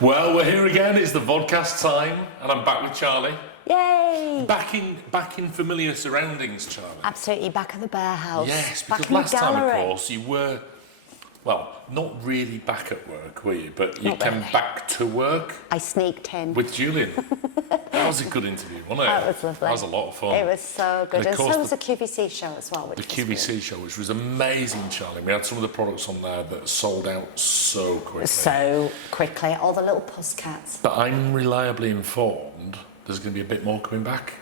Well, we're here again. It's the vodcast time, and I'm back with Charlie. Yay! Back in familiar surroundings, Charlie. Absolutely, back at the Bear House. Yes, back because in last the time, gallery. of course, you were, well, not really back at work, were you? But you Not came really. back to work I sneaked in. with Julian. That was a good interview, wasn't it? That was lovely. That was a lot of fun. It was so good. And of And course so was the QVC show as well. The QVC show, which was amazing, Charlie. We had some of the products on there that sold out so quickly. So quickly, all the little pussycats. But I'm reliably informed there's going to be a bit more coming back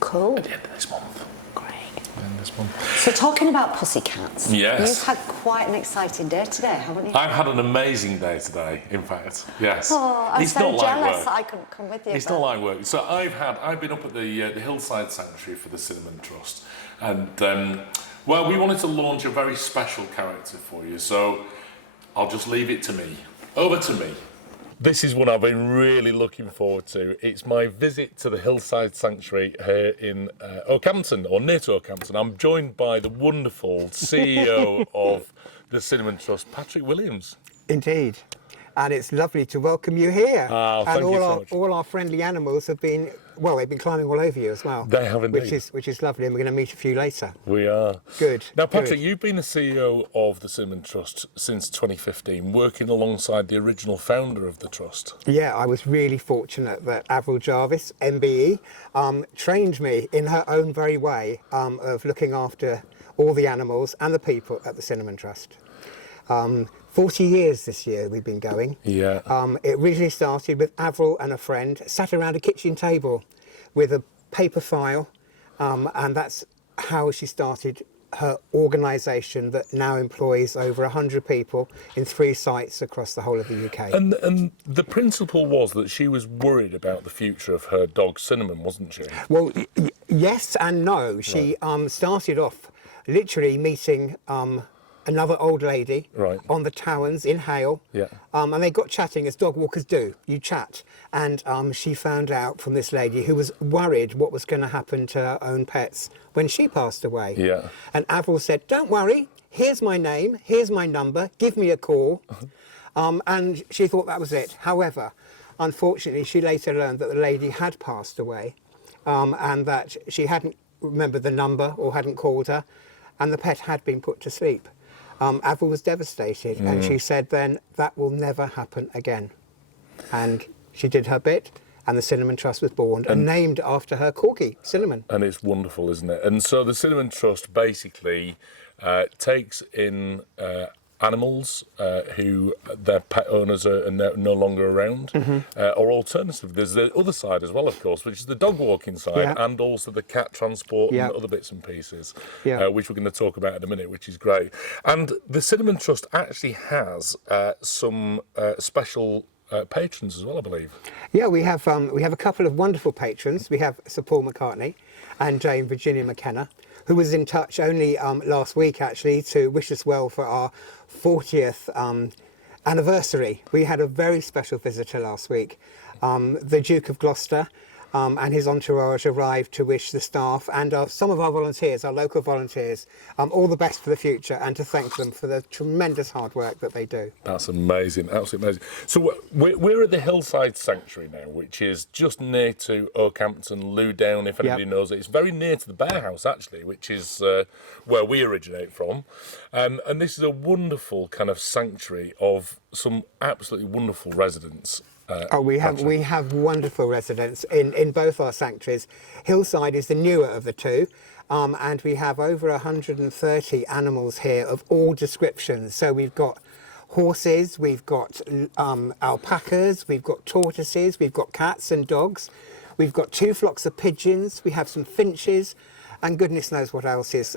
Cool. at the end of this month. Great. End of this month. So talking about pussycats, Yes. you've had quite an exciting day today, haven't you? I've had an amazing day today, in fact. Yes. Oh, I'm It's so not like jealous work. that I couldn't come with you. It's but- not like work. So I've been up at the Hillside Sanctuary for the Cinnamon Trust, and well, we wanted to launch a very special character for you. So I'll just leave it to me. Over to me. This is one I've been really looking forward to. It's my visit to the Hillside Sanctuary here in Oakhampton, or near to Oakhampton. I'm joined by the wonderful CEO of the Cinnamon Trust, Patrick Williams. Indeed. And it's lovely to welcome you here. Oh, and thank you so much. all our friendly animals have been, well, they've been climbing all over you as well. They have indeed. Which is lovely, and we're going to meet a few later. We are. Good. Now, Patrick, good. you've been the CEO of the Cinnamon Trust since 2015, working alongside the original founder of the trust. Yeah, I was really fortunate that Avril Jarvis, MBE, trained me in her own very way of looking after all the animals and the people at the Cinnamon Trust. 40 years this year we've been going. Yeah. It originally started with Avril and a friend sat around a kitchen table with a paper file, and that's how she started her organisation that now employs over 100 people in 3 sites across the whole of the UK. And the principle was that she was worried about the future of her dog Cinnamon, wasn't she? Well, yes and no. She started off literally meeting another old lady Right. on the Towers in Hale. Yeah. And they got chatting as dog walkers do. You chat. And she found out from this lady who was worried what was going to happen to her own pets when she passed away. Yeah. And Avril said, "Don't worry, here's my name, here's my number, give me a call." And she thought that was it. However, unfortunately, she later learned that the lady had passed away, and that she hadn't remembered the number or hadn't called her, and the pet had been put to sleep. Avril was devastated, and she said then, that will never happen again. And she did her bit, and the Cinnamon Trust was born and named after her corgi, Cinnamon. And it's wonderful, isn't it? And so the Cinnamon Trust basically takes in animals who their pet owners are no longer around, or alternatively, there's the other side as well, of course, which is the dog walking side, Yeah. and also the cat transport Yeah. and other bits and pieces, Yeah. which we're going to talk about in a minute, which is great. And the Cinnamon Trust actually has some special patrons as well, I believe. Yeah, we have a couple of wonderful patrons. We have Sir Paul McCartney and Jane Virginia McKenna, who was in touch only last week, actually, to wish us well for our 40th anniversary. We had a very special visitor last week. The Duke of Gloucester and his entourage arrived to wish the staff and some of our volunteers, our local volunteers, all the best for the future, and to thank them for the tremendous hard work that they do. That's amazing, absolutely amazing. So we're at the Hillside Sanctuary now, which is just near to Oakhampton, Lew Down, if anybody knows it. It's very near to the Bear House, actually, which is where we originate from. And this is a wonderful kind of sanctuary of some absolutely wonderful residents. We have wonderful residents in both our sanctuaries. Hillside is the newer of the two, and we have over 130 animals here of all descriptions. So we've got horses, we've got alpacas, we've got tortoises, we've got cats and dogs, we've got 2 flocks of pigeons, we have some finches, and goodness knows what else is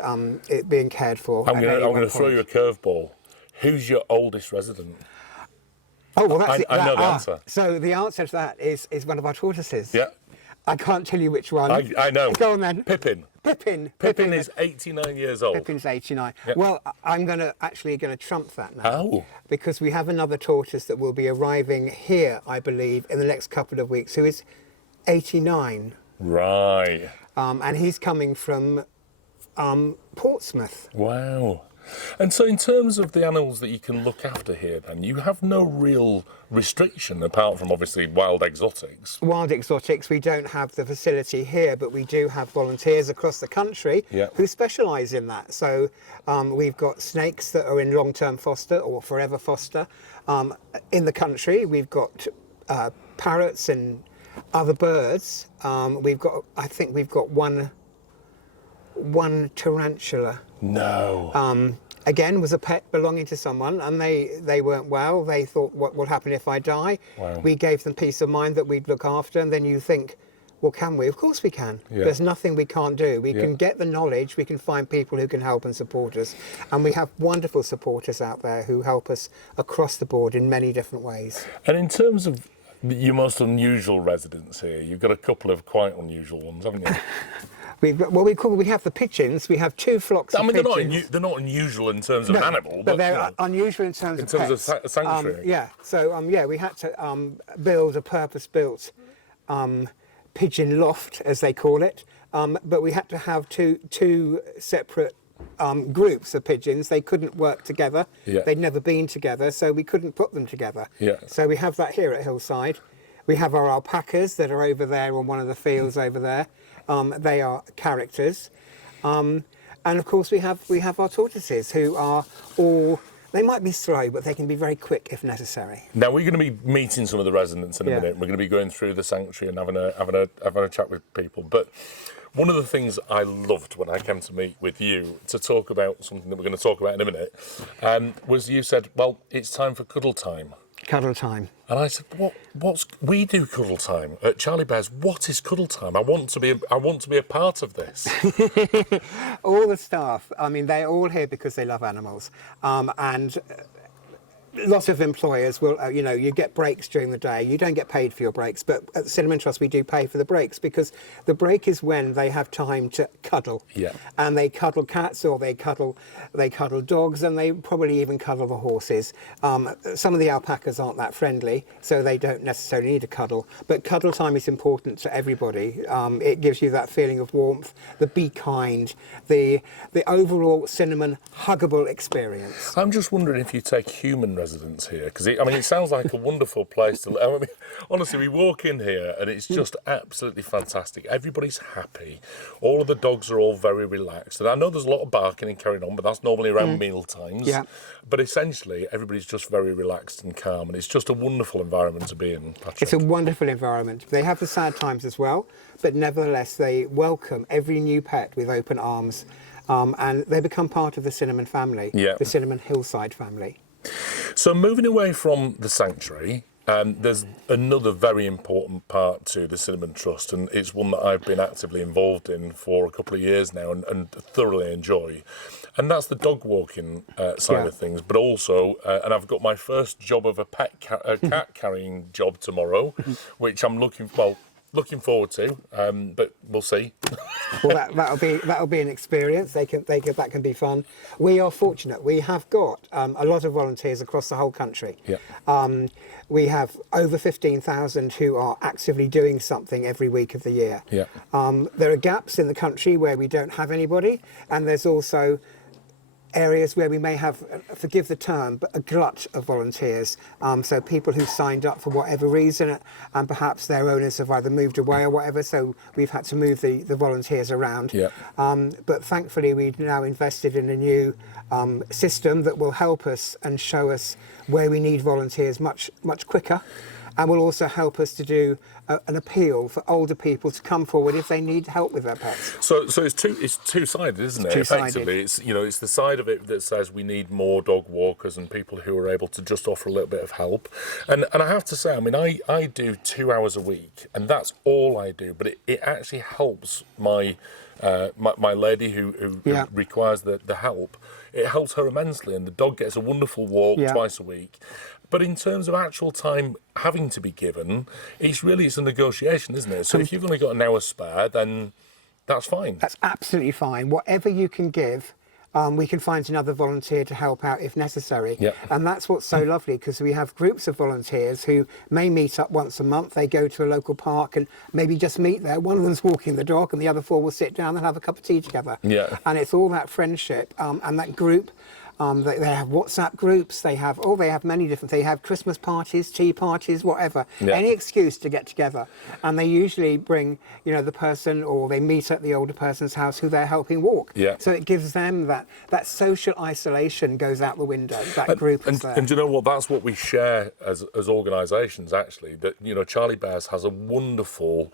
being cared for. I'm going to throw you a curveball. Who's your oldest resident? Oh, well, that's I know the answer. So the answer to that is one of our tortoises. Yeah. I can't tell you which one. I know. Go on then. Pippin. Pippin is 89 years old. Pippin's 89. Yep. Well, I'm actually going to trump that now. Oh. Because we have another tortoise that will be arriving here, I believe, in the next couple of weeks, who is 89. Right. And he's coming from Portsmouth. Wow. And so in terms of the animals that you can look after here, then, you have no real restriction apart from obviously wild exotics. Wild exotics, we don't have the facility here, but we do have volunteers across the country who specialise in that. So we've got snakes that are in long-term foster or forever foster. In the country, we've got parrots and other birds. I think we've got one tarantula. No. Again, was a pet belonging to someone, and they weren't well. They thought, what will happen if I die? Wow. We gave them peace of mind that we'd look after, and then you think, well, can we? Of course we can. There's nothing we can't do. We can get the knowledge, we can find people who can help and support us, and we have wonderful supporters out there who help us across the board in many different ways. And in terms of your most unusual residents here, you've got a couple of quite unusual ones, haven't you? We have the pigeons. We have 2 flocks of pigeons. They're not unusual in terms of animal, but they're unusual in terms of pets. of sanctuary. We had to build a purpose-built pigeon loft, as they call it. But we had to have two separate groups of pigeons. They couldn't work together. They'd never been together, so we couldn't put them together. So we have that here at Hillside. We have our alpacas that are over there on one of the fields over there. They are characters, and of course we have our tortoises, who are all. They might be slow, but they can be very quick if necessary. Now we're going to be meeting some of the residents in a minute. We're going to be going through the sanctuary and having a chat with people. But one of the things I loved when I came to meet with you to talk about something that we're going to talk about in a minute was you said, "Well, it's time for cuddle time." Cuddle time. And I said, we do cuddle time at Charlie Bears. What is cuddle time? I want to be a part of this. All the staff, I mean, they're all here because they love animals. And lots of employers will, you get breaks during the day. You don't get paid for your breaks, but at the Cinnamon Trust we do pay for the breaks, because the break is when they have time to cuddle. And they cuddle cats, or they cuddle dogs, and they probably even cuddle the horses. Some of the alpacas aren't that friendly, so they don't necessarily need a cuddle. But cuddle time is important to everybody. It gives you that feeling of warmth, the be kind, the overall Cinnamon huggable experience. I'm just wondering if you take human residents here, because it sounds like a wonderful place to live. I mean, honestly, we walk in here and it's just absolutely fantastic. Everybody's happy. All of the dogs are all very relaxed. And I know there's a lot of barking and carrying on, but that's normally around meal times. But essentially, everybody's just very relaxed and calm, and it's just a wonderful environment to be in, Patrick. It's a wonderful environment. They have the sad times as well, but nevertheless, they welcome every new pet with open arms, and they become part of the Cinnamon family, the Cinnamon Hillside family. So moving away from the sanctuary, there's another very important part to the Cinnamon Trust, and it's one that I've been actively involved in for a couple of years now and thoroughly enjoy. And that's the dog walking side of things, but also, and I've got my first job of a cat carrying job tomorrow, which I'm looking forward to, but we'll see. Well, that'll be an experience. That can be fun. We are fortunate. We have got a lot of volunteers across the whole country. We have over 15,000 who are actively doing something every week of the year. There are gaps in the country where we don't have anybody, and there's also areas where we may have, forgive the term, but a glut of volunteers. So people who signed up for whatever reason, and perhaps their owners have either moved away or whatever, so we've had to move the volunteers around. But thankfully we've now invested in a new system that will help us and show us where we need volunteers much quicker, and will also help us to do an appeal for older people to come forward if they need help with their pets. So it's two-sided, isn't it? Effectively, it's the side of it that says we need more dog walkers and people who are able to just offer a little bit of help. And I have to say, I mean, I do 2 hours a week, and that's all I do. But it actually helps my lady who requires the help. It helps her immensely, and the dog gets a wonderful walk twice a week. But in terms of actual time having to be given, it's a negotiation, isn't it? So if you've only got an hour spare, then that's fine. That's absolutely fine. Whatever you can give, we can find another volunteer to help out if necessary. Yeah. And that's what's so lovely, because we have groups of volunteers who may meet up once a month. They go to a local park and maybe just meet there. One of them's walking the dog and the other four will sit down and have a cup of tea together. Yeah. And it's all that friendship and that group. They have WhatsApp groups. They have many different. They have Christmas parties, tea parties, whatever. Yeah. Any excuse to get together, and they usually bring, the person, or they meet at the older person's house who they're helping walk. Yeah. So it gives them that social isolation goes out the window. That group is there. And do you know what? That's what we share as organisations. Actually, that Charlie Bears has a wonderful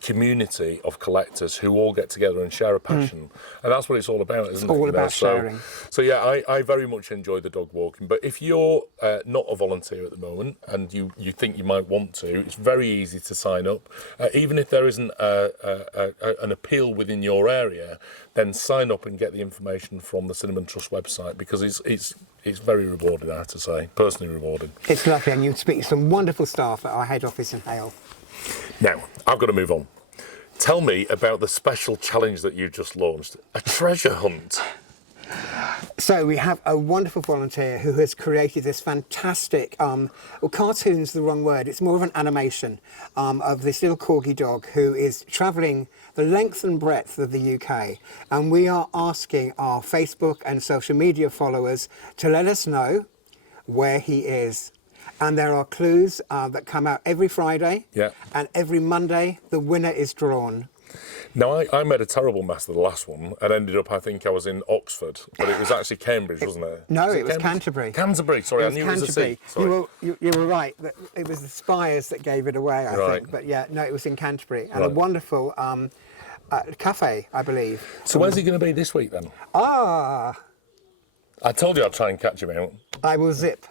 community of collectors who all get together and share a passion, and that's what it's all about, isn't it? All about sharing. So yeah, I very much enjoy the dog walking. But if you're not a volunteer at the moment and you think you might want to, it's very easy to sign up. Even if there isn't an appeal within your area, then sign up and get the information from the Cinnamon Trust website, because it's very rewarding, I have to say, personally rewarding. It's lovely, and you speak to some wonderful staff at our head office in Hale. Now, I've got to move on. Tell me about the special challenge that you just launched, a treasure hunt. So we have a wonderful volunteer who has created this fantastic, cartoon's the wrong word, it's more of an animation of this little corgi dog who is travelling the length and breadth of the UK. And we are asking our Facebook and social media followers to let us know where he is. And there are clues that come out every Friday. Yeah. And every Monday, the winner is drawn. Now, I made a terrible mess of the last one and ended up, I think I was in Oxford, but it was actually Cambridge, wasn't it? No, it was Cambridge? Canterbury. Canterbury, sorry, I knew it was a C. Sorry. You were right. It was the Spires that gave it away, I Right. think. But yeah, no, it was in Canterbury. And Right. a wonderful cafe, I believe. So where's he going to be this week then? Ah, I told you I'd try and catch him out. I will zip.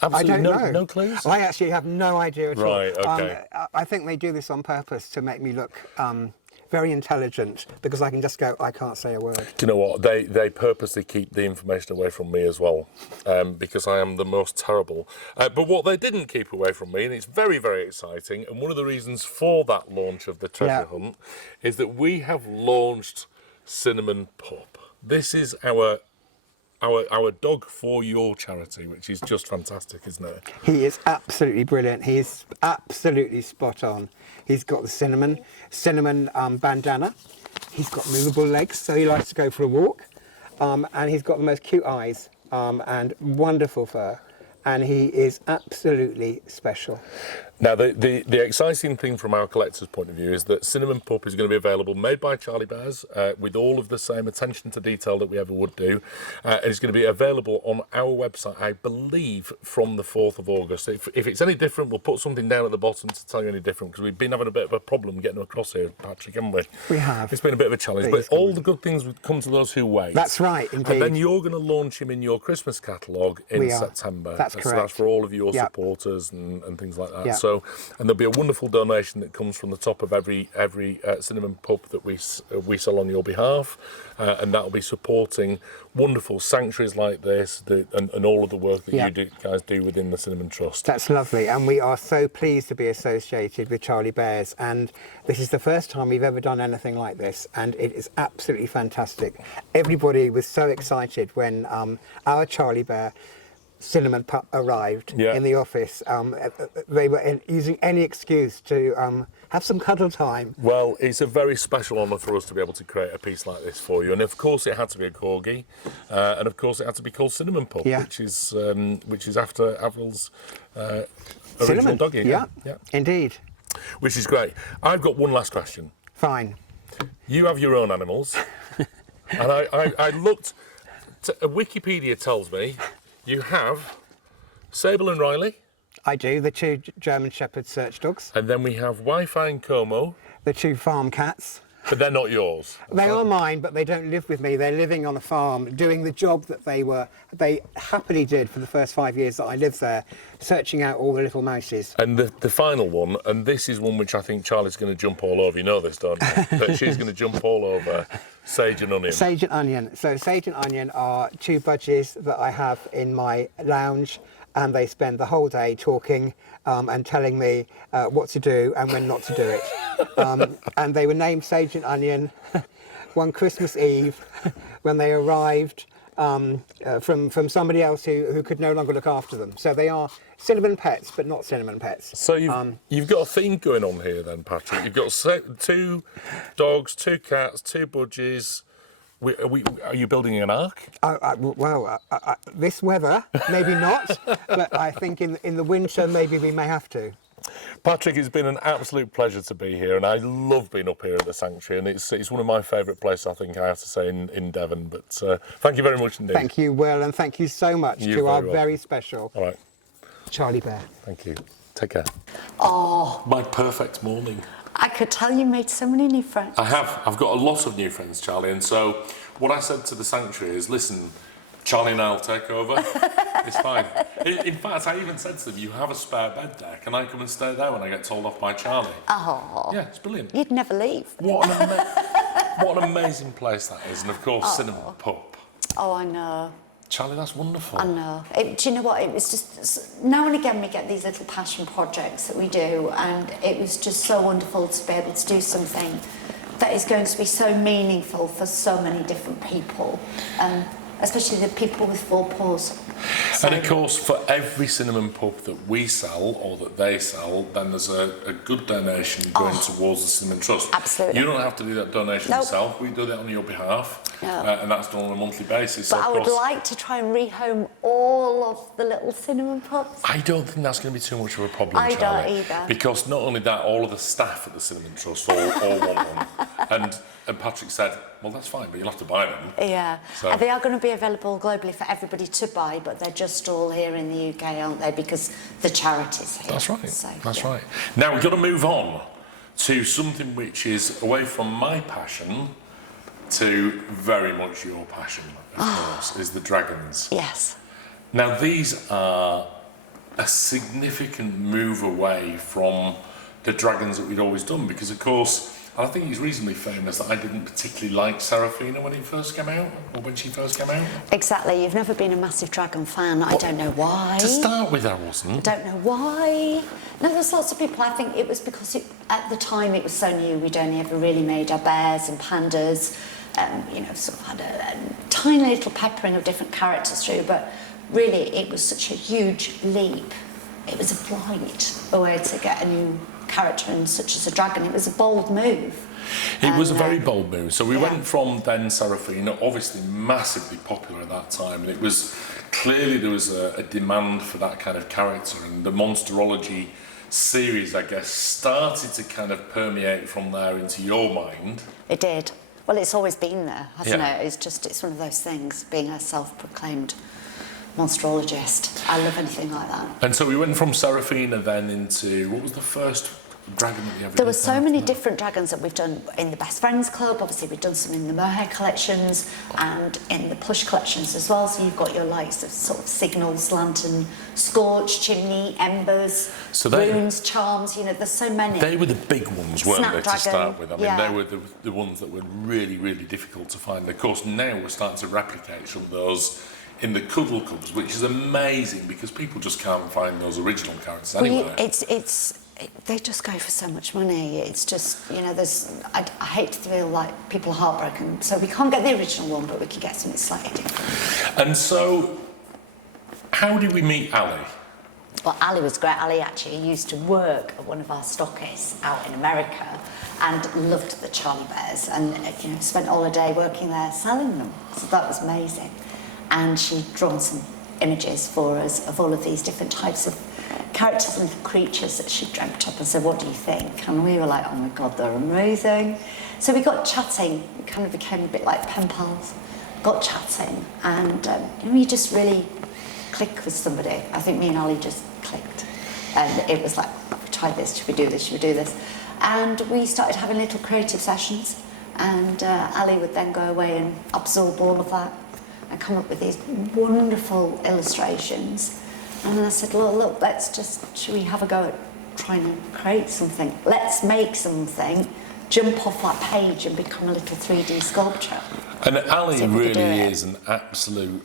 Absolutely I don't know. No clues? I actually have no idea at all. Right, okay. I think they do this on purpose to make me look very intelligent, because I can just go, I can't say a word. Do you know what? They purposely keep the information away from me as well, because I am the most terrible. But what they didn't keep away from me, and it's very, very exciting, and one of the reasons for that launch of the treasure hunt is that we have launched Cinnamon Pup. This is our dog for your charity, which is just fantastic, isn't it? He is absolutely brilliant. He is absolutely spot on. He's got the cinnamon bandana. He's got movable legs, so he likes to go for a walk. And he's got the most cute eyes and wonderful fur. And he is absolutely special. Now, the exciting thing from our collector's point of view is that Cinnamon Pup is going to be available, made by Charlie Bears, with all of the same attention to detail that we ever would do. And it's going to be available on our website, I believe, from the 4th of August. If it's any different, we'll put something down at the bottom to tell you any different, because we've been having a bit of a problem getting across here, Patrick, haven't we? We have. It's been a bit of a challenge, but all the good things would come to those who wait. That's right, indeed. And then you're going to launch him in your Christmas catalogue in September. That's correct. So that's for all of your supporters and things like that. Yeah. So, and there'll be a wonderful donation that comes from the top of every Cinnamon Pup that we sell on your behalf, and that'll be supporting wonderful sanctuaries like this and all of the work that you guys do within the Cinnamon Trust. That's lovely, and we are so pleased to be associated with Charlie Bears, and this is the first time we've ever done anything like this, and it is absolutely fantastic. Everybody was so excited when our Charlie Bear Cinnamon Pup arrived in the office. They were using any excuse to have some cuddle time. Well, it's a very special honour for us to be able to create a piece like this for you, and of course it had to be a corgi, and of course it had to be called Cinnamon Pup, which is after Avril's original doggy. Yeah, indeed. Which is great. I've got one last question. Fine. You have your own animals, and I looked. Wikipedia tells me you have Sable and Riley. I do, the two German Shepherd search dogs. And then we have Wi-Fi and Como. The two farm cats. But they're not yours. They are mine, but they don't live with me. They're living on a farm, doing the job that they happily did for the first 5 years that I lived there, searching out all the little mouses. And the final one, and this is one which I think Charlie's going to jump all over. You know this, don't you? That she's going to jump all over Sage and Onion. Sage and Onion. So Sage and Onion are two budgies that I have in my lounge, and they spend the whole day talking and telling me what to do and when not to do it. And they were named Sage and Onion one Christmas Eve when they arrived from somebody else who could no longer look after them. So they are cinnamon pets, but not cinnamon pets. So you've got a theme going on here then, Patrick. You've got 2 dogs, 2 cats, 2 budgies. Are you building an ark? This weather, maybe not, but I think in the winter maybe we may have to. Patrick, it's been an absolute pleasure to be here, and I love being up here at the Sanctuary, and it's one of my favourite places, I think I have to say, in Devon. But thank you very much indeed. Thank you, Will, and thank you so much to our very special All right. Charlie Bear. Thank you. Take care. Oh, My perfect morning. I could tell you made so many new friends. I have. I've got a lot of new friends, Charlie, and so what I said to the Sanctuary is, listen, Charlie and I'll take over. It's fine. In fact, I even said to them, you have a spare bed there. Can I come and stay there when I get told off by Charlie? Oh. Yeah, it's brilliant. You'd never leave. What an amazing place that is. And of course, Cinnamon Pup. Oh, I know. Charlie, that's wonderful. I know. Do you know what? It was just, now and again we get these little passion projects that we do, and it was just so wonderful to be able to do something that is going to be so meaningful for so many different people, especially the people with 4 paws. So, and of course, for every Cinnamon Pup that we sell or that they sell, then there's a good donation going towards the Cinnamon Trust. Absolutely. You don't have to do that donation yourself. We do that on your behalf, and that's done on a monthly basis. But so I would like to try and rehome all of the little Cinnamon Pups. I don't think that's going to be too much of a problem, I Charlie. don't either. Because not only that, all of the staff at the Cinnamon Trust all want one. And Patrick said, well, that's fine, but you'll have to buy them. Yeah, So. They are going to be available globally for everybody to buy, but they're just all here in the UK, aren't they? Because the charity's here. That's right. So, That's right. Now we've got to move on to something which is away from my passion to very much your passion, of course, is the dragons. Yes. Now these are a significant move away from the dragons that we'd always done, because of course, I think he's reasonably famous that I didn't particularly like Serafina when he first came out, or when she first came out. Exactly. You've never been a massive dragon fan. I don't know why. To start with, I wasn't. Don't know why. No, there's lots of people. I think it was because at the time it was so new. We'd only ever really made our bears and pandas. Sort of had a tiny little peppering of different characters through, but really it was such a huge leap. It was a flight away to get a new character and such as a dragon. It was a bold move. It was a very bold move. So we went from then Serafina, obviously massively popular at that time, and it was clearly there was a demand for that kind of character, and the Monsterology series, I guess, started to kind of permeate from there into your mind. It did. Well, it's always been there, hasn't Yeah. it? It's one of those things, being a self-proclaimed monsterologist. I love anything like that. And so we went from Serafina then into, what was the first dragon that you ever There did? were so many different dragons that we've done in the Best Friends Club. Obviously, we've done some in the Mohair collections and in the plush collections as well. So you've got your likes of sort of Signals, Lantern, Scorch, Chimney, Embers, Runes, Charms. There's so many. They were the big ones, weren't they, to start with? I mean, yeah. they were the ones that were really, really difficult to find. Of course, now we're starting to replicate some of those in the Cuddle Cubs, which is amazing because people just can't find those original characters anywhere. They just go for so much money. It's just, I hate to feel like people are heartbroken. So we can't get the original one, but we can get something slightly different. And so, how did we meet Ali? Well, Ali was great. Ali actually used to work at one of our stockists out in America and loved the Charlie Bears and, spent all her day working there selling them. So that was amazing. And she'd drawn some images for us of all of these different types of characters and creatures that she dreamt up and said, what do you think? And we were like, oh my God, they're amazing. So we got chatting, we kind of became a bit like pen pals, got chatting, and you just really click with somebody. I think me and Ali just clicked. And it was like, try this, should we do this, should we do this? And we started having little creative sessions, and Ali would then go away and absorb all of that and come up with these wonderful illustrations. And then I said, look, should we have a go at trying to create something? Let's make something, jump off that page and become a little 3D sculpture. And Ali really is an absolute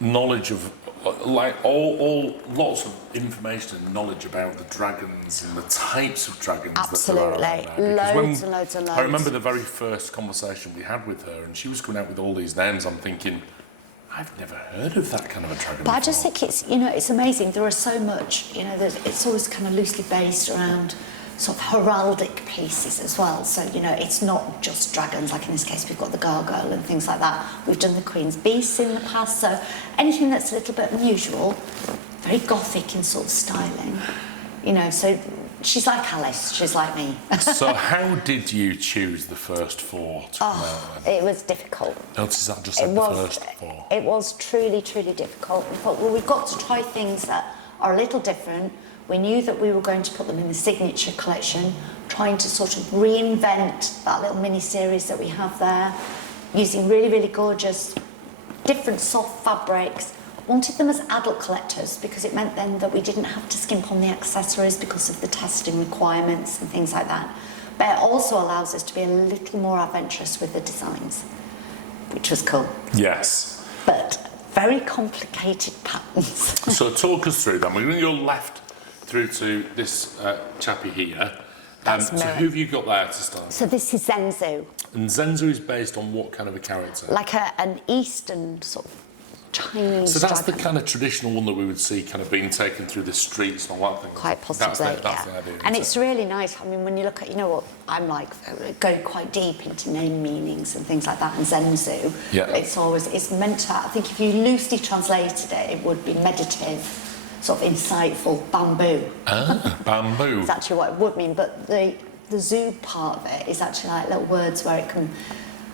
knowledge of like all lots of information and knowledge about the dragons and the types of dragons Absolutely. that there are out there. Loads and loads and loads. I remember the very first conversation we had with her, and she was coming out with all these names. I'm thinking, I've never heard of that kind of a dragon But before. I just think it's, you know, it's amazing. There is so much, you know, it's always kind of loosely based around sort of heraldic pieces as well. So, you know, it's not just dragons, like in this case we've got the gargoyle and things like that. We've done the Queen's Beasts in the past, so anything that's a little bit unusual, very gothic in sort of styling, you know, so she's like Alice, she's like me. So how did you choose the first 4 to come out then? It was difficult. Notice that just said the first 4. It was truly, truly difficult. We thought, well, we've got to try things that are a little different. We knew that we were going to put them in the signature collection, trying to sort of reinvent that little mini-series that we have there, using really, really gorgeous, different soft fabrics. Wanted them as adult collectors because it meant then that we didn't have to skimp on the accessories because of the testing requirements and things like that. But it also allows us to be a little more adventurous with the designs, which was cool. Yes. But very complicated patterns. So talk us through them. We're going to go left through to this chappie here. That's So Moomin. who have you got there to start? So this is Zenzu, And Zenzu is based on what kind of a character? like an Eastern sort of Chinese So that's the dragon. kind of traditional one that we would see kind of being taken through the streets and all that thing. Quite possibly, That's yeah. the idea. And isn't it's it? really nice. I mean, when you look at, you know what, I'm like, go quite deep into name meanings and things like that, and Zenzu. Yeah. It's meant to, I think if you loosely translated it, it would be meditative, sort of insightful, bamboo. Bamboo. It's actually what it would mean, but the zoo part of it is actually like little words where it can,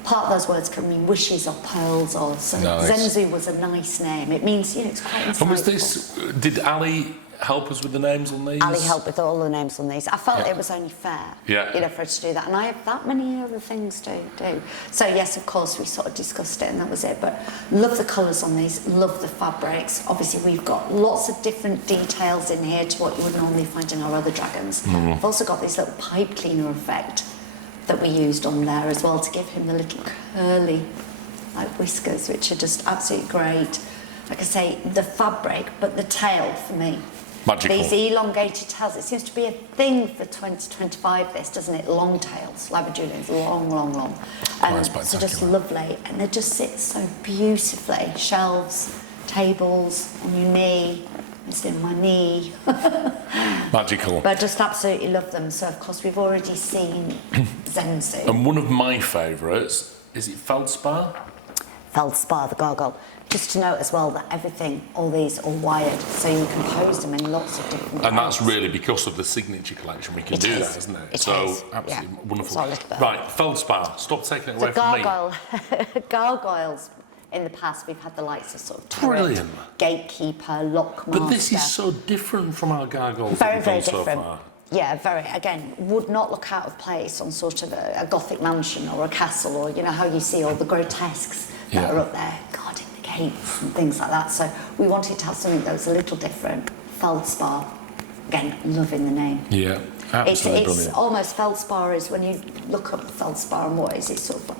part of those words can mean wishes or pearls or so. Nice. Zenzu was a nice name. It means, you know, it's quite insightful. And was this, did Ali help us with the names on these? Ali helped with all the names on these. I felt Yeah. it was only fair, Yeah. you know, for her to do that. And I have that many other things to do. So yes, of course, we sort of discussed it and that was it. But love the colours on these, love the fabrics. Obviously, we've got lots of different details in here to what you would normally find in our other dragons. We've also got this little pipe cleaner effect that we used on there as well to give him the little curly like whiskers, which are just absolutely great. Like I say, the fabric, but the tail for me. Magical. These elongated tails, it seems to be a thing for 2025, this, doesn't it? Long tails, Labradoodles, long, long, long. Quite So just spectacular. lovely, and they just sit so beautifully. Shelves, tables, on your knee, it's in my knee. Magical. But I just absolutely love them. So of course we've already seen Zenzu. And one of my favourites, is it Feldspar? Feldspar, the gargoyle. Just to note as well that everything, all these are wired, so you can pose them in lots of different And that's ways. really because of the signature collection we can It do is. that, isn't it? It so is, absolutely yeah. wonderful. It's all a little bit- Right, Feldspar, stop taking it away The from me. gargoyle, gargoyles. In the past, we've had the likes of sort of turret, Brilliant. gatekeeper, lockmaster. But this is so different from our gargoyles that very, we've very done so different. far. Yeah, very. Again, would not look out of place on sort of a Gothic mansion or a castle, or you know how you see all the grotesques that Yeah. are up there, guarding the gates and things like that. So we wanted to have something that was a little different. Feldspar, again, loving the name. Yeah, It's absolutely brilliant. almost Feldspar is when you look up Feldspar and what is it sort of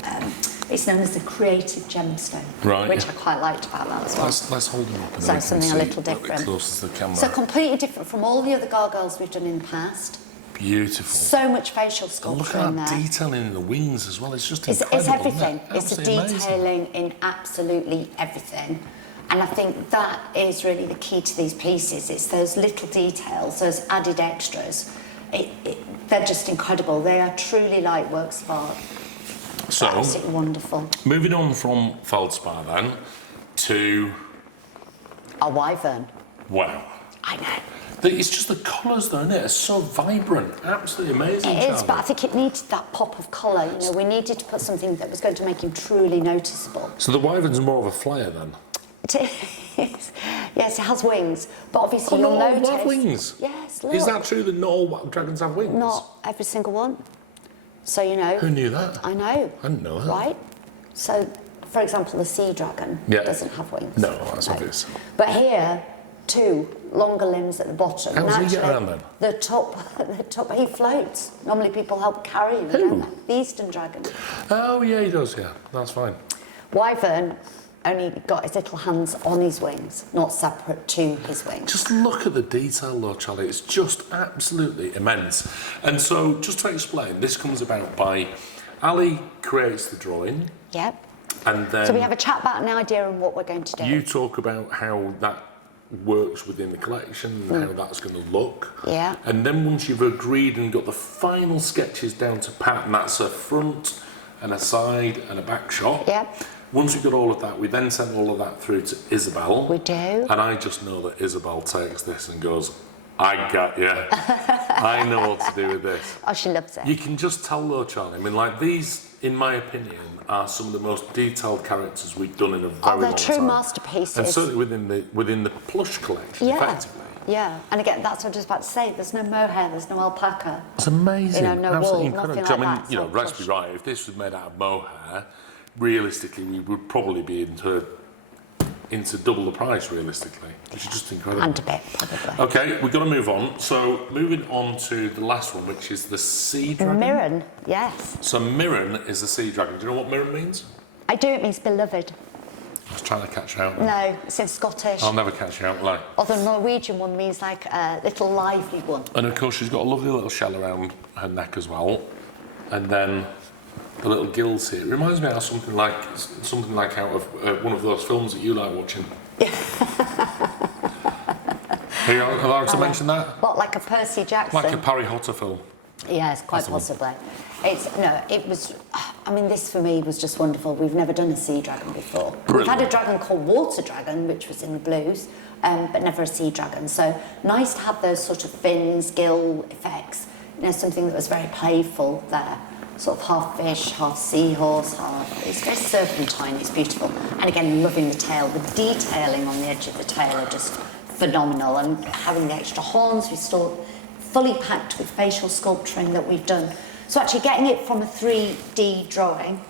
it's known as the creative gemstone, Right, which yeah. I quite liked about that as well. Let's hold them up and So then we can something a see little bit different. closer to the camera. So completely different from all the other gargoyles we've done in the past. Beautiful. So much facial And sculpture look at in that there. detailing in the wings as well. It's just It's incredible. everything. Isn't it? It's the Absolutely amazing. detailing in absolutely everything. And I think that is really the key to these pieces. It's those little details, those added extras. They're just incredible. They are truly like works of art. So, Absolutely wonderful. moving on from Feldspar then to, A wyvern. wow. I know. It's just the colours though, isn't it? It's so vibrant. Absolutely amazing. It is, Charlie. but I think it needed that pop of colour. You know, we needed to put something that was going to make him truly noticeable. So the wyvern's more of a flyer then? It is. Yes, it has wings, but obviously Oh, you'll not all notice. have wings? Yes, look. Is that true that not all dragons have wings? Not every single one. So you know. Who knew that? I know. I didn't know that. Right. So, for example, the sea dragon Yeah. doesn't have wings. No, that's obvious. But here, two longer limbs at the bottom. How and does he get actually, around then? The top, he floats. Normally, people help carry him. Who? don't they? The Eastern dragon. Oh yeah, he does. Yeah, that's fine. Wyvern, only got his little hands on his wings, not separate to his wings. Just look at the detail though, Charlie. It's just absolutely immense. And so, just to explain, this comes about by Ali creates the drawing. Yep. And then So we have a chat about an idea and what we're going to do. you talk about how that works within the collection and how that's going to look. Yeah. And then once you've agreed and got the final sketches down to pat, and that's a front and a side and a back shot. Yep. Once we've got all of that, we then send all of that through to Isabel. We do. And I just know that Isabel takes this and goes, I got you. I know what to do with this. Oh, she loves it. You can just tell though, Charlie. I mean, like these, in my opinion, are some of the most detailed characters we've done in a very long they're true time. masterpieces. And certainly within the plush collection, Yeah. effectively. Yeah, and again, that's what I was just about to say. There's no mohair, there's no alpaca. It's amazing. You know, no absolutely wool, incredible. nothing I like mean, that. you know, It's let's all be right. If this was made out of mohair, realistically, we would probably be into double the price, realistically, which is just incredible. And a bit, probably. Okay, we've got to move on. So, moving on to the last one, which is the sea dragon. Mirren, yes. So, Mirren is the sea dragon. Do you know what Mirren means? I do, it means beloved. I was trying to catch you out. No, it's in Scottish. I'll never catch you out, like. Or the Norwegian one means like a little lively one. And of course, she's got a lovely little shell around her neck as well, and then the little gills here. It reminds me of something like out of one of those films that you like watching. Are you allowed to mention that? What, like a Percy Jackson? Like a Harry Potter film. Yes, quite possibly. It was, I mean, this for me was just wonderful. We've never done a sea dragon before. Brilliant. We've had a dragon called Water Dragon, which was in the blues, but never a sea dragon. So nice to have those sort of fins, gill effects, you know, something that was very playful there. Sort of half fish, half seahorse, it's very serpentine, it's beautiful. And again, loving the tail. The detailing on the edge of the tail are just phenomenal. And having the extra horns, we're still fully packed with facial sculpturing that we've done. So actually getting it from a 3D drawing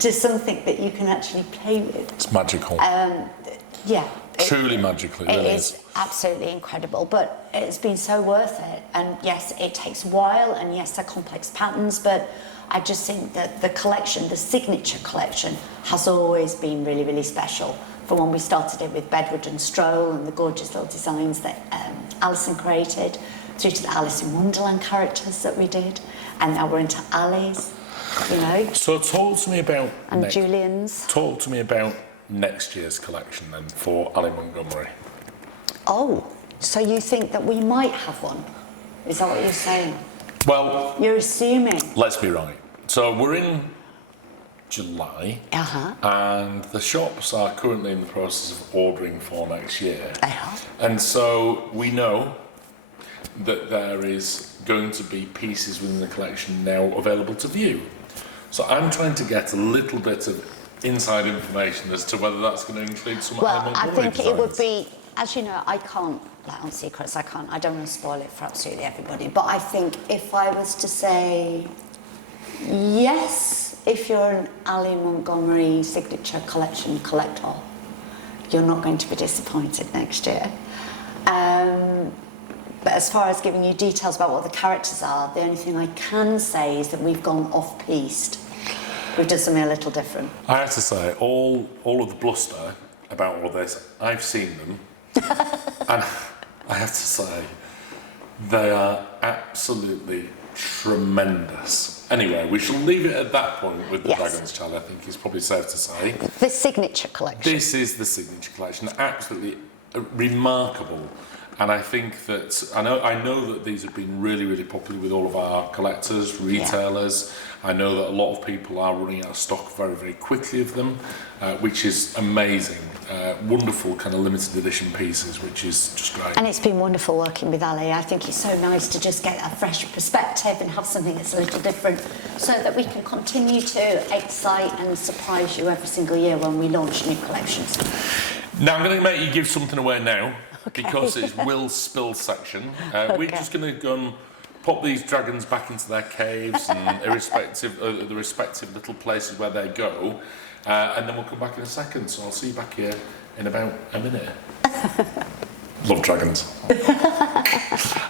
to something that you can actually play with. It's magical. Yeah. Truly magical, it It really is absolutely incredible, but it's been so worth it. And yes, it takes a while, and yes, they're complex patterns, but I just think that the collection, the signature collection, has always been really, really special. From when we started it with Bedwood and Stroll and the gorgeous little designs that Alison created, through to the Alice in Wonderland characters that we did, and now we're into Ali's, you know. So talk to me about And Julian's. Talk to me about next year's collection then for Ali Montgomery. Oh, so you think that we might have one? Is that what you're saying? Well, You're assuming. let's be right. So we're in July, and the shops are currently in the process of ordering for next year. And so we know that there is going to be pieces within the collection now available to view. So I'm trying to get a little bit of inside information as to whether that's going to include some Well, Ali I Montgomery think it would designs. be, as you know, I can't let on secrets, I don't want to spoil it for absolutely everybody, but I think if I was to say yes, if you're an Ali Montgomery signature collection collector, you're not going to be disappointed next year. But as far as giving you details about what the characters are, the only thing I can say is that we've gone off-piste. We've done something a little different. I have to say, all of the bluster about all this, I've seen them, and I have to say, they are absolutely tremendous. Anyway, we shall leave it at that point with the Yes. Dragons, Charlie. I think it's probably safe to say. The signature collection. This is the signature collection, absolutely remarkable. And I think that I know that these have been really, really popular with all of our collectors, retailers. I know that a lot of people are running out of stock very, very quickly of them, which is amazing. Wonderful kind of limited edition pieces, which is just great. And it's been wonderful working with Ali. I think it's so nice to just get a fresh perspective and have something that's a little different, so that we can continue to excite and surprise you every single year when we launch new collections. Now I'm going to make you give something away now, because it's Will's spill section. We're just going to go and pop these dragons back into their caves and the respective little places where they go, and then we'll come back in a second. So I'll see you back here in about a minute. Love dragons.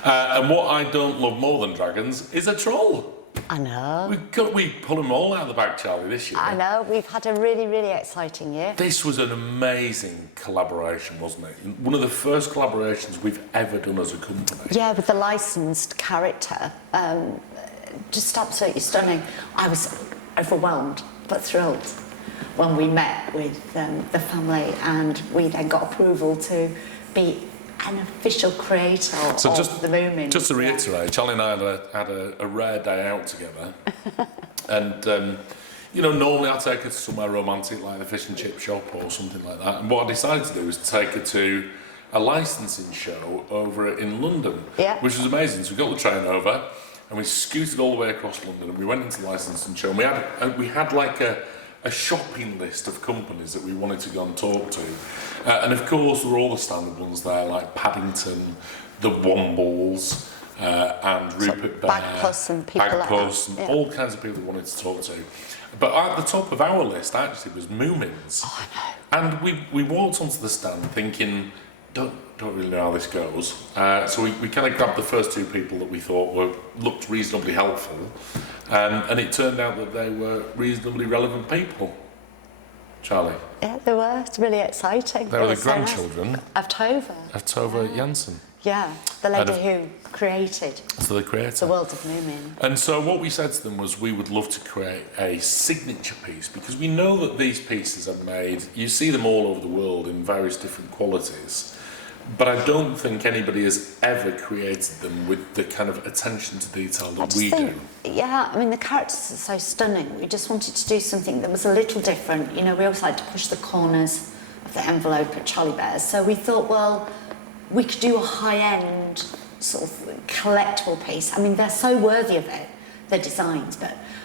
And what I don't love more than dragons is a troll. I know. We pull them all out of the bag, Charlie, this year. I know. We've had a really, really exciting year. This was an amazing collaboration, wasn't it? One of the first collaborations we've ever done as a company. Yeah, with the licensed character. Just absolutely stunning. I was overwhelmed but thrilled when we met with the family, and we then got approval to be an official creator of the Moomin. Just to reiterate, Charlie and I had a rare day out together, and you know, normally I take her to somewhere romantic like the fish and chip shop or something like that. And what I decided to do was take her to a licensing show over in London, which was amazing. So we got the train over, and we scooted all the way across London, and we went into the licensing show. And we had like a shopping list of companies that we wanted to go and talk to. And of course, there were all the standard ones there, like Paddington, the Wombles, and Rupert Bear, Bagpuss and people like Bagpuss, that. and all kinds of people we wanted to talk to. But at the top of our list, actually, was Moomins. Oh, I know. And we walked onto the stand thinking, don't really know how this goes. So we kind of grabbed the first two people that we thought looked reasonably helpful. And it turned out that they were reasonably relevant people. Charlie? Yeah, they were. It's really exciting. They were the so nice. grandchildren Of Tova. of Tova Janssen. Yeah, the lady who created So the creator. the world of Moomin. And so what we said to them was we would love to create a signature piece, because we know that these pieces are made, you see them all over the world in various different qualities, but I don't think anybody has ever created them with the kind of attention to detail that we do. Yeah, I mean, the characters are so stunning. We just wanted to do something that was a little different. You know, we always like to push the corners of the envelope at Charlie Bears. So we thought, well, we could do a high-end sort of collectible piece. I mean, they're so worthy of it, the designs,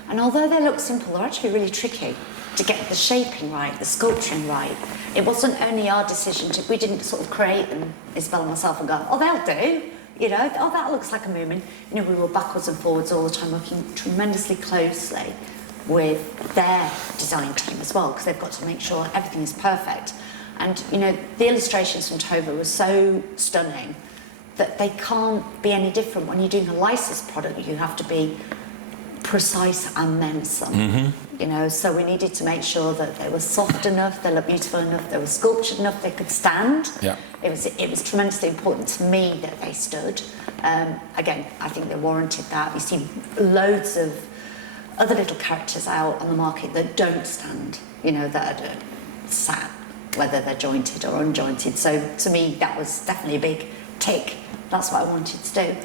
and although they look simple, they're actually really tricky to get the shaping right, the sculpturing right. It wasn't only our decision we didn't sort of create them, Isabel and myself, and go, oh, they'll do, you know, oh, that looks like a Moomin. You know, we were backwards and forwards all the time, working tremendously closely with their design team as well, because they've got to make sure everything is perfect. And, you know, the illustrations from Tova were so stunning that they can't be any different. When you're doing a licensed product, you have to be precise and then some. You know, so we needed to make sure that they were soft enough, they looked beautiful enough, they were sculptured enough, they could stand. Yeah. It was tremendously important to me that they stood. Again, I think they warranted that. You see loads of other little characters out on the market that don't stand, you know, that are sat, whether they're jointed or unjointed. So to me, that was definitely a big tick. That's what I wanted to do.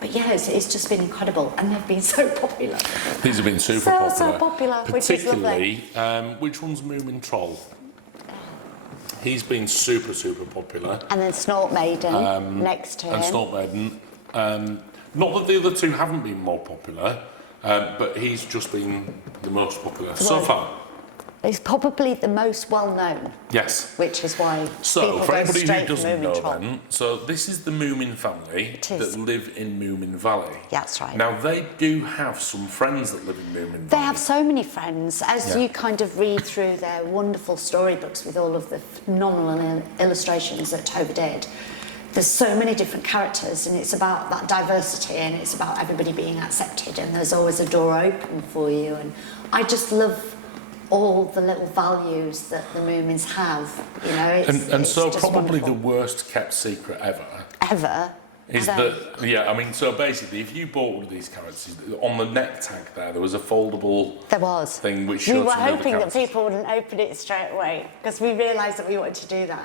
But yeah, it's just been incredible, and they've been so popular. These have been super popular. So popular, which is lovely. Particularly, which one's Moomin Troll? He's been super popular. And then Snort Maiden next to him. And Snort Maiden. Not that the other two haven't been more popular, but he's just been the most popular so far. He's probably the most well-known. Yes. Which is why So, people for go anybody who straight for doesn't Moomin know Troll. then, so this is the Moomin family It is. that live in Moomin Valley. Yeah, that's right. Now, they do have some friends that live in Moomin Valley. They have so many friends. As you kind of read through their wonderful storybooks with all of the phenomenal illustrations that Tova did, there's so many different characters, and it's about that diversity, and it's about everybody being accepted, and there's always a door open for you. And I just love all the little values that the Moomins have, you know. It's so just probably wonderful. the worst kept secret ever Ever. is that, I mean, so basically, if you bought one of these characters, on the neck tag there was a foldable There was. thing which We showed were some of the hoping that characters. people wouldn't open it straight away, because we realised that we wanted to do that.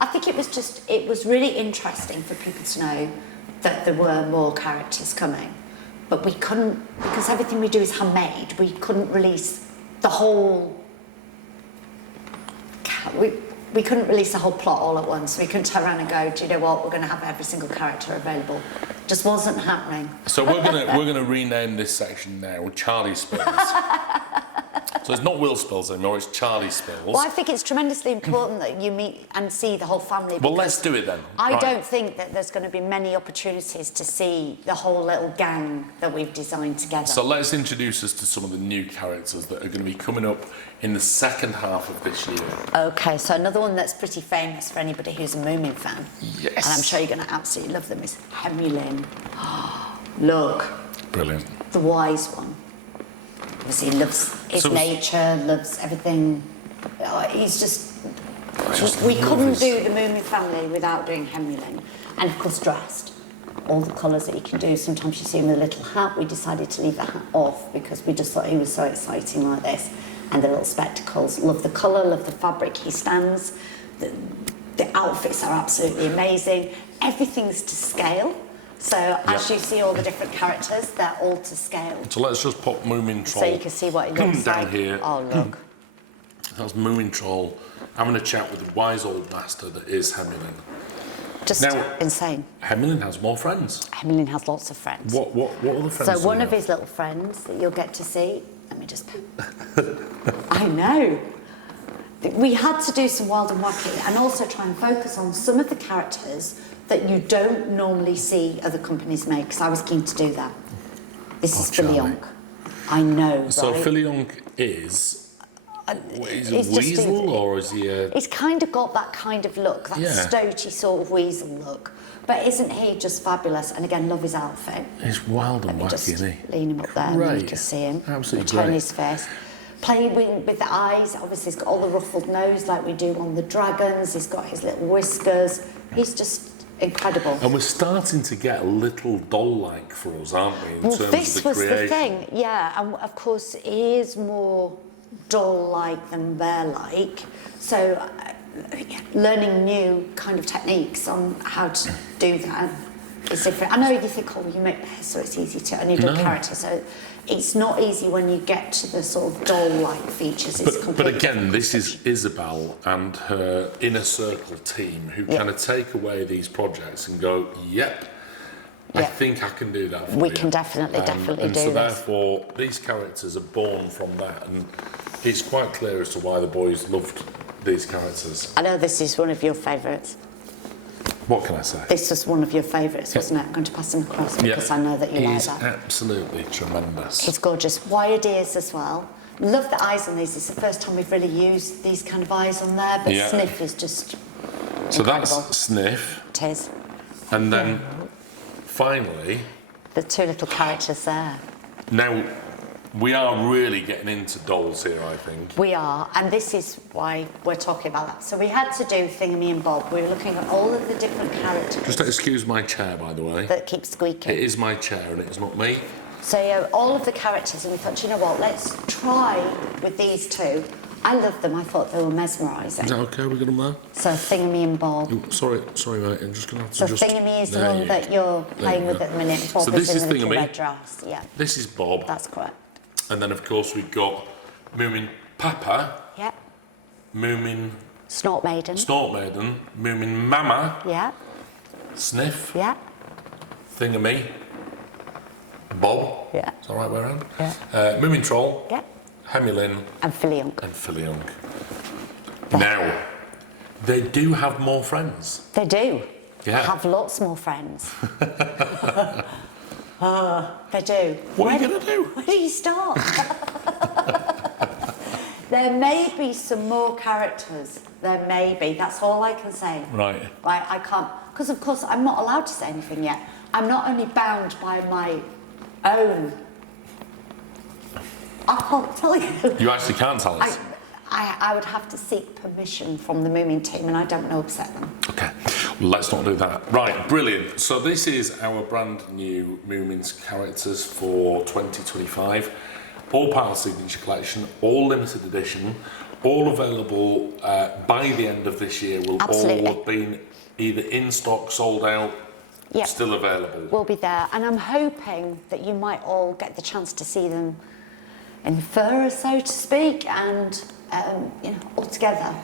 I think it was really interesting for people to know that there were more characters coming, but we couldn't, because everything we do is handmade, we couldn't release the whole, we couldn't release the whole plot all at once. We couldn't turn around and go, do you know what, we're going to have every single character available. Just wasn't happening. So we're gonna rename this section now Charlie Spills. So it's not Will Spills anymore, it's Charlie Spills. Well, I think it's tremendously important that you meet and see the whole family. Well, let's do it then. I don't think that there's going to be many opportunities to see the whole little gang that we've designed together. So let's introduce us to some of the new characters that are going to be coming up in the second half of this year. Okay, so another one that's pretty famous for anybody who's a Moomin fan. Yes. And I'm sure you're going to absolutely love them is Henry Lynn. Look. Brilliant. the wise one. Obviously, he loves his nature, loves everything. He's just. We couldn't do the Moomin family without doing Hemulin, and of course dressed. All the colours that he can do. Sometimes you see him with a little hat. We decided to leave the hat off because we just thought he was so exciting like this. And the little spectacles. Love the colour, love the fabric he stands. The outfits are absolutely amazing. Everything's to scale. So as you see all the different characters, they're all to scale. So let's just put Moomin Troll So you can see what he looks down like. here. Oh, look. That's Moomin Troll having a chat with the wise old master that is Hemulin. Just Now, insane. Hemulin has more friends. Hemulin has lots of friends. What other friends? So one of his little friends that you'll get to see, let me just... I know. We had to do some wild and wacky and also try and focus on some of the characters that you don't normally see other companies make, because I was keen to do that. This is Filion. I know, right? So Filion is... Is he a weasel or is he a... He's kind of got that kind of look, that stoaty sort of weasel look. But isn't he just fabulous? And again, love his outfit. He's wild and wacky, isn't he? Lean him up there and you can see him. Absolutely turn his face. Playing with the eyes. Obviously, he's got all the ruffled nose like we do on the dragons. He's got his little whiskers. He's just incredible. And we're starting to get a little doll-like for us, aren't we, in terms of the creation? This was the thing, yeah. And of course, he is more doll-like than bear-like. So learning new kind of techniques on how to do that is different. I know you think, oh, you make bears, so it's easy to only do character. So it's not easy when you get to the sort of doll-like features. But again, this is Isabel and her inner circle team who kind of take away these projects and go, yep, I think I can do that for we you. can definitely do so this. therefore, these characters are born from that, and it's quite clear as to why the boys loved these characters. I know this is one of your favourites. What can I say? This was one of your favourites, wasn't it? I'm going to pass him across because I know that you like that. He's absolutely tremendous. He's gorgeous. Wide ears as well. Love the eyes on these. It's the first time we've really used these kind of eyes on there, but Sniff is just So incredible. that's Sniff. It is. And then, finally... The two little characters there. Now, we are really getting into dolls here, I think. We are, and this is why we're talking about that. So we had to do Thingamy and Bob. We were looking at all of the different characters. Just excuse my chair, by the way. That keep squeaking. It is my chair and it is not me. So all of the characters, and we thought, you know what, let's try with these two. I loved them. I thought they were mesmerising. Is that okay? We got them there? So Thingamy and Bob. Oh, sorry, mate. I'm just going to have to So just... Thingamy is the one that you're playing with at the minute. Bob So this is in the little Thingamy. red dress. Yeah. This is Bob. That's correct. And then, of course, we've got Moomin Papa, Yeah. Moomin Snort Maiden. Snort Maiden, Moomin Mama, Yeah. Sniff, Yeah. Thingamy, Bob. Yeah. Is that the right way around? Yeah. Moomin Troll, Yeah. Hemulin, And Filion. and Filion. Now, they do have more friends. They do. Yeah. Have lots more friends. They do. What are you going to do? Where do you start? There may be some more characters. There may be. That's all I can say. Right. Right, I can't. Because, of course, I'm not allowed to say anything yet. I'm not only bound by my own. I can't tell you. You actually can't tell us. I would have to seek permission from the Moomin team, and I don't want to upset them. Okay, well, let's not do that. Right, brilliant. So this is our brand new Moomin's characters for 2025. All part of the Signature Collection, all limited edition, all available by the end of this year. Will Absolutely. all have been either in stock, sold out, still available. We'll be there, and I'm hoping that you might all get the chance to see them in fur, so to speak, and all together.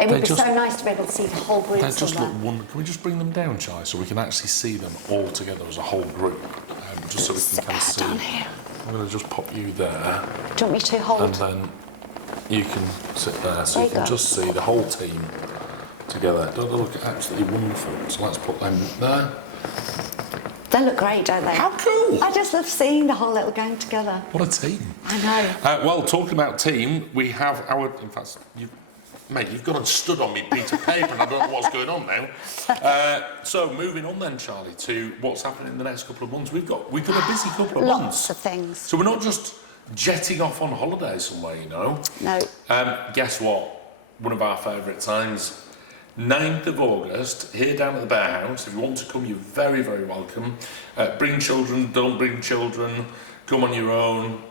It would be so nice to be able to see the whole group. They just look wonderful. Can we just bring them down, Charlie, so we can actually see them all together as a whole group, just so we can see. Down here. I'm going to just pop you there. Do you want me to hold? And then you can sit there, so you can just see the whole team together. Don't they look absolutely wonderful? So let's put them there. They look great, don't they? How cool! I just love seeing the whole little gang together. What a team! I know. Well, talking about team, we have our. In fact, Mate, you've gone and stood on me piece of paper and I don't know what's going on now. So moving on then, Charlie, to what's happening in the next couple of months. We've got a busy couple of months. Lots of things. So we're not just jetting off on holiday somewhere, you know. No. Guess what? One of our favourite times. 9th of August, here down at the Bear House. If you want to come, you're very, very welcome. Bring children, don't bring children, come on your own.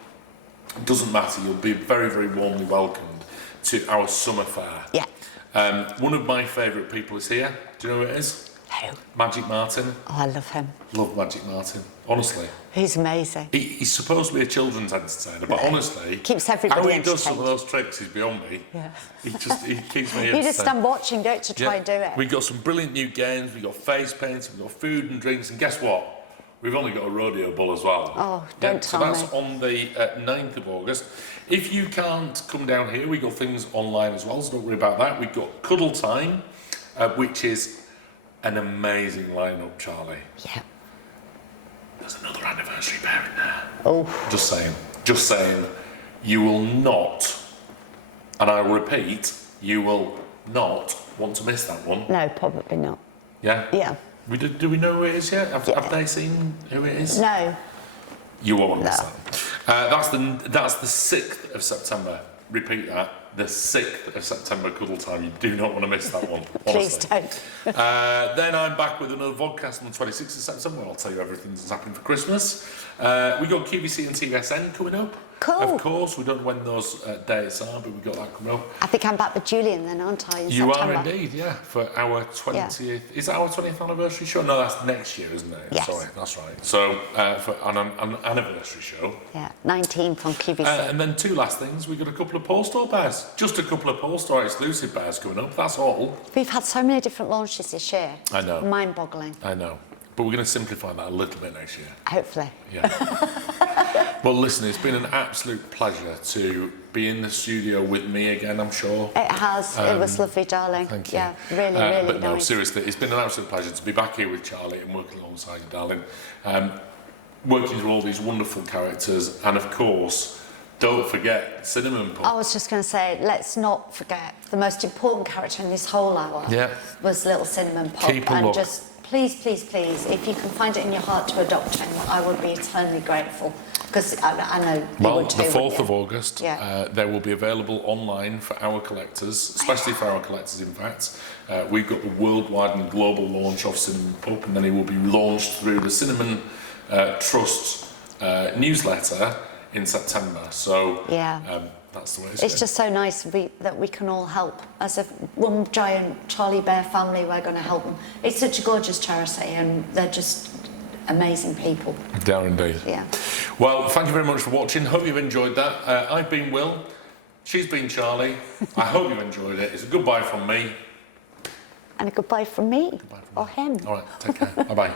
It doesn't matter, you'll be very, very warmly welcomed to our summer fair. Yeah. One of my favourite people is here. Do you know who it is? Who? Magic Martin. Oh, I love him. Love Magic Martin, honestly. He's amazing. He's supposed to be a children's entertainer, but honestly, Keeps everybody how he does some of entertained. those tricks is beyond me. Yeah. He keeps me entertained. You just stand watching, don't you, to try and do it. We've got some brilliant new games, we've got face paints, we've got food and drinks, and guess what? We've only got a rodeo bull as well. Oh, don't tell me. So that's on the 9th of August. If you can't come down here, we've got things online as well, so don't worry about that. We've got Cuddle Time, which is an amazing lineup, Charlie. Yeah. There's another anniversary bear in there. Oh. Just saying, you will not, and I will repeat, you will not want to miss that one. No, probably not. Yeah? Yeah. Do we know who it is yet? Have they seen who it is? No. You won't miss No. that. That's the 6th of September. Repeat that. The 6th of September, Cuddle Time. You do not want to miss that one. Please Honestly. don't. Then I'm back with another vodcast on the 26th of September. I'll tell you everything that's happening for Christmas. We got QVC and TVSN coming up. Cool. Of course, we don't know when those dates are, but we've got that coming up. I think I'm back with Julian then, aren't I, in You September? are indeed, yeah, for our 20th. Is that our 20th anniversary show? No, that's next year, isn't it? Yes. Sorry, that's right. So, for an anniversary show. Yeah, 19th on QVC. And then two last things. We've got a couple of Polestar bears. Just a couple of Polestar exclusive bears coming up. That's all. We've had so many different launches this year. I know. Mind-boggling. I know. But we're going to simplify that a little bit next year. Hopefully. Yeah. Well, listen, it's been an absolute pleasure to be in the studio with me again, I'm sure. It has. It was lovely, darling. Thank you. Yeah, really, really But no, nice. seriously, it's been an absolute pleasure to be back here with Charlie and working alongside you, darling. Working through all these wonderful characters, and of course, don't forget Cinnamon Puff. I was just going to say, let's not forget the most important character in this whole hour was little Cinnamon Puff. Keep a and look. just please, please, please, if you can find it in your heart to adopt him, I would be eternally grateful. Because I know you Well, would too. the 4th wouldn't of you? August, Yeah. they will be available online for our collectors, especially for our collectors, in fact. We've got the worldwide and global launch of Cinnamon Pup, and then it will be launched through the Cinnamon Trust newsletter in September. So Yeah. that's the way It's just so nice that we can all help. As a one giant Charlie Bear family, we're going to help them. It's such a gorgeous charity, and they're just amazing people. They are indeed. Yeah. Well, thank you very much for watching. Hope you've enjoyed that. I've been Will. She's been Charlie. I hope you've enjoyed it. It's a goodbye from me. And a goodbye from me. Goodbye from or me. him. All right, take care. Bye-bye.